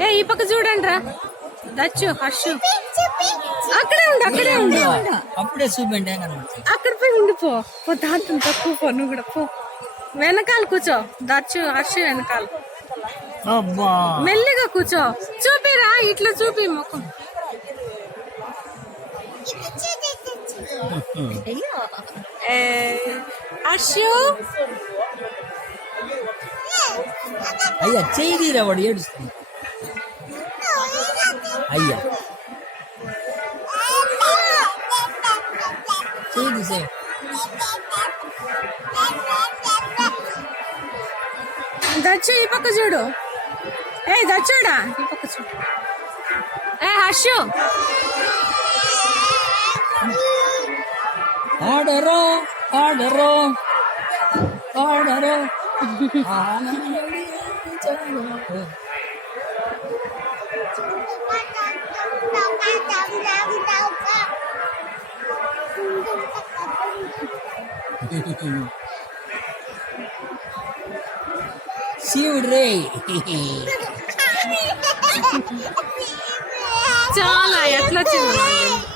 ఏ ఈ పక్క చూడండి రా దచ్చు హర్షు అక్కడే ఉండు అప్పుడే చూపండి అక్కడ పోయి ఉండిపో దాంట్లో తక్కువ పో నువ్వు కూడా పో వెనకాల కూర్చో దచ్చు హర్షు వెనకాల అబ్బా మెల్లిగా కూర్చో చూపిరా ఇట్లా చూపి ముఖం హర్షు అయ్యా చేయదీరా వాడు ఏడుస్తుంది అయ్యా చేయది సార్ దచ్చు ఈ పక్క చూడు ఏ దచ్చుడా ఈ పక్క చూడు ఏ హర్షు ఆడరో ఆడరో ఆడరో శివుడు రే చాలా ఎట్లా వచ్చింది